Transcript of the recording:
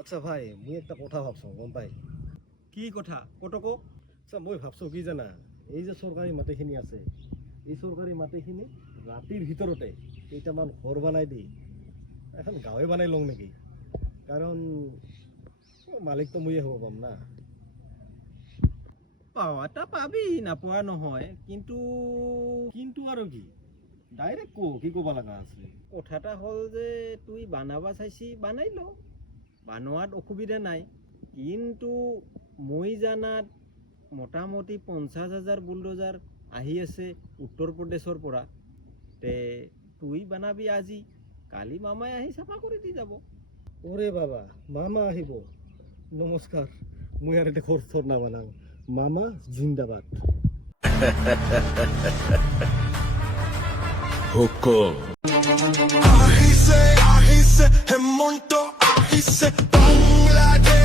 আচ্ছা ভাই মুই একটা কথা ভাবছো গম পাই কি কথা কতকো আচ্ছা মই ভাবছো কি জানা এই যে চৰকাৰী মাটিখিনি আছে এই চৰকাৰী মাটিখিনি ৰাতিৰ ভিতৰতে কেইটামান ঘৰ বনাই দি এখন গাঁৱে বনাই লওঁ নেকি কাৰণ মালিকটো ময়ে হ'ব পাম না পাৱাটা পাবি নাপোৱা নহয় কিন্তু কিন্তু আৰু কি ডাইৰেক্ট কি ক'ব লগা আছে কথা এটা হ'ল যে তুই বানাবা চাইছি বানাই ল বানোৱাত অসুবিধা নাই কিন্তু মই জানাত মোটামুটি 50,000 বুলডোজাৰ আহি আছে উত্তৰ প্ৰদেশৰ পৰা তে তুই বানাবি আজি কালি মামাই আহি চাফা কৰি দি যাব ওরে বাবা মামা আহিব নমস্কার মুই আর এটা খোর থর না বানাও মামা জিন্দাবাদ হুকুম ahise, ahise, en monto, ahise, Bangladesh.